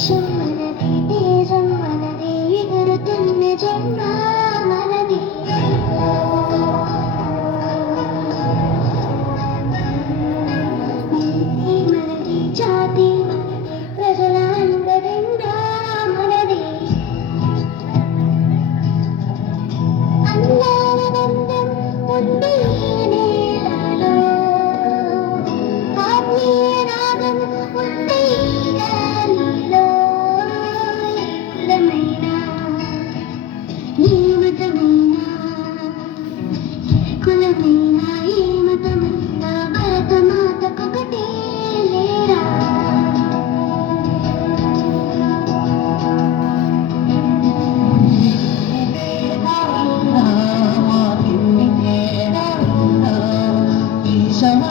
దేశం మనదే తేజం మనదే ఎగురుతున్న జెండా మనదే మనది జాతి ప్రజల అండదండా మనదే అందాల బంధం ఉంది నేలలో ఆత్మీయ రాగం ఉంది గాలిలో కులమైన ఏ మతమైనా కులమైన ఏ మతమైనా భరతమాతకొకటే లేరా ఈశమ